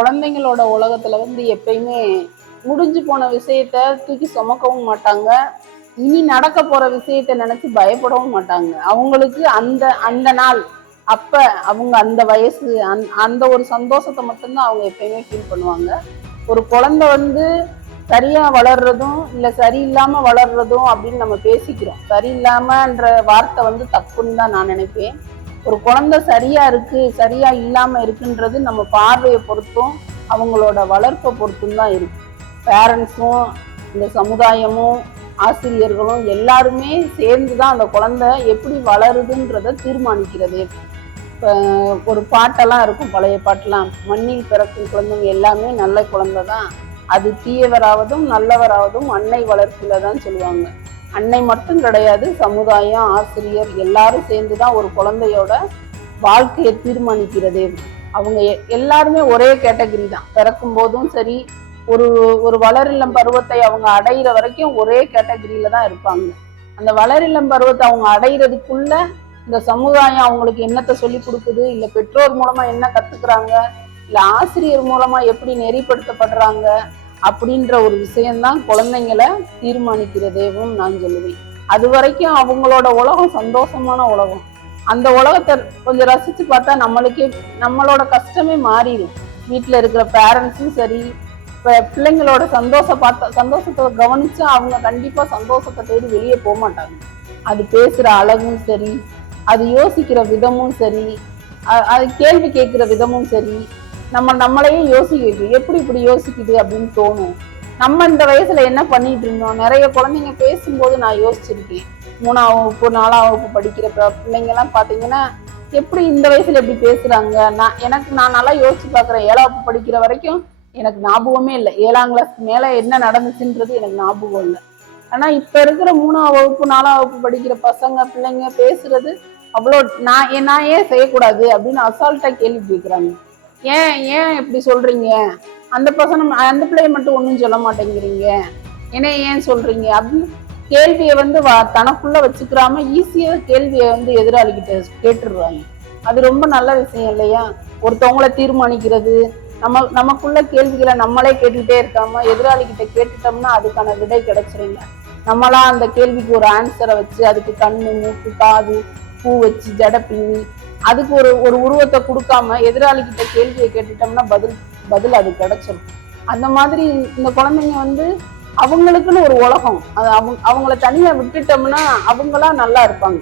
குழந்தைங்களோட உலகத்துல வந்து எப்பயுமே முடிஞ்சு போன விஷயத்த தூக்கி சுமக்கவும் மாட்டாங்க. இனி நடக்க போற விஷயத்த நினைச்சு பயப்படவும் மாட்டாங்க. அவங்களுக்கு அந்த அந்த நாள் அப்ப அவங்க அந்த வயசு அந்த ஒரு சந்தோஷத்தை மட்டும்தான் அவங்க எப்பயுமே ஃபீல் பண்ணுவாங்க. ஒரு குழந்தை வந்து சரியா வளர்றதும் இல்ல சரியில்லாம வளர்றதும் அப்படின்னு நம்ம பேசிக்கிறோம். சரியில்லாமன்ற வார்த்தை வந்து தப்புன்னு தான் நான் நினைப்பேன். ஒரு குழந்தை சரியா இருக்கு சரியா இல்லாம இருக்குன்றது நம்ம பார்வையை பொறுத்தும் அவங்களோட வளர்ப்பை பொறுத்தும் தான் இருக்கு. பேரண்ட்ஸும் இந்த சமுதாயமும் ஆசிரியர்களும் எல்லாருமே சேர்ந்துதான் அந்த குழந்தை எப்படி வளருதுன்றத தீர்மானிக்கிறது. இப்போ ஒரு பாட்டெல்லாம் இருக்கும், பழைய பாட்டெல்லாம், மண்ணில் பிறக்கும் குழந்தைங்க எல்லாமே நல்ல குழந்தை தான், அது தீயவராவதும் நல்லவராவதும் அன்னை வளர்ப்புல தான் சொல்லுவாங்க. அன்னை மட்டும் கிடையாது, சமுதாயம் ஆசிரியர் எல்லாரும் சேர்ந்துதான் ஒரு குழந்தையோட வாழ்க்கையை தீர்மானிக்கிறது. அவங்க எல்லாருமே ஒரே கேட்டகரி தான். பிறக்கும் போதும் சரி, ஒரு ஒரு வளரிளம் பருவத்தை அவங்க அடையிற வரைக்கும் ஒரே கேட்டகரியில தான் இருப்பாங்க. அந்த வளரிளம் பருவத்தை அவங்க அடையிறதுக்குள்ள இந்த சமுதாயம் அவங்களுக்கு என்னத்தை சொல்லி கொடுக்குது, இல்ல பெற்றோர் மூலமா என்ன கத்துக்கிறாங்க, இல்ல ஆசிரியர் மூலமா எப்படி நெறிப்படுத்தப்படுறாங்க அப்படின்ற ஒரு விஷயம்தான் குழந்தைங்களை தீர்மானிக்கிறதேவும் நான் சொல்லுவேன். அது வரைக்கும் அவங்களோட உலகம் சந்தோஷமான உலகம். அந்த உலகத்தை கொஞ்சம் ரசிச்சு பார்த்தா நம்மளுக்கே நம்மளோட கஷ்டமே மாறிடும். வீட்டுல இருக்கிற பேரண்ட்ஸும் சரி, இப்ப பிள்ளைங்களோட சந்தோஷத்தை கவனிச்சா அவங்க கண்டிப்பா சந்தோஷத்தை தேடி வெளியே போக மாட்டாங்க. அது பேசுற அழகும் சரி, அது யோசிக்கிற விதமும் சரி, அது கேள்வி கேட்கிற விதமும் சரி, நம்மளையே யோசிக்க வைக்கும். எப்படி இப்படி யோசிக்குது அப்படின்னு தோணும். நம்ம இந்த வயசுல என்ன பண்ணிட்டு இருந்தோம், நிறைய குழந்தைங்க பேசும்போது நான் யோசிச்சிருக்கேன். 3ஆம் வகுப்பு 4ஆம் வகுப்பு படிக்கிற பிள்ளைங்க எல்லாம் பாத்தீங்கன்னா எப்படி இந்த வயசுல எப்படி பேசுறாங்க. நான் நல்லா யோசிச்சு பாக்குறேன். 7ஆம் வகுப்பு படிக்கிற வரைக்கும் எனக்கு ஞாபகமே இல்லை. 7ஆம் கிளாஸ் மேல என்ன நடந்துச்சுன்றது எனக்கு ஞாபகம் இல்லை. ஆனா இப்ப இருக்கிற 3ஆம் வகுப்பு 4ஆம் வகுப்பு படிக்கிற பசங்க பிள்ளைங்க பேசுறது அவ்வளோ நான் ஏன் செய்யக்கூடாது அப்படின்னு அசால்ட்டா கேள்வி கேட்கிறாங்க. ஏன் ஏன் இப்படி சொல்றீங்க, அந்த பிள்ளைய மட்டும் ஒன்றும் சொல்ல மாட்டேங்கிறீங்க, என்ன ஏன் சொல்றீங்க அப்படின்னு கேள்வியை வந்து தனக்குள்ள வச்சுக்கிறாம ஈஸியா கேள்வியை வந்து எதிராளிகிட்ட கேட்டுடுறாங்க. அது ரொம்ப நல்ல விஷயம் இல்லையா? ஒருத்தவங்களை தீர்மானிக்கிறது, நமக்குள்ள கேள்விகளை நம்மளே கேட்டுக்கிட்டே இருக்காம எதிராளிகிட்ட கேட்டுட்டோம்னா அதுக்கான விடை கிடைச்சிருங்க. நம்மளா அந்த கேள்விக்கு ஒரு ஆன்சரை வச்சு அதுக்கு கண்ணு மூக்கு காது பூ வச்சு ஜடை பின்னி அதுக்கு ஒரு உருவத்தை கொடுக்காம எதிராளிகிட்ட கேள்வியை கேட்டுட்டோம்னா பதில் அது கிடைச்சிடும். அந்த மாதிரி இந்த குழந்தைங்க வந்து அவங்களுக்குன்னு ஒரு உலகம், அது அவங்கள தனியா விட்டுட்டோம்னா அவங்களா நல்லா இருப்பாங்க.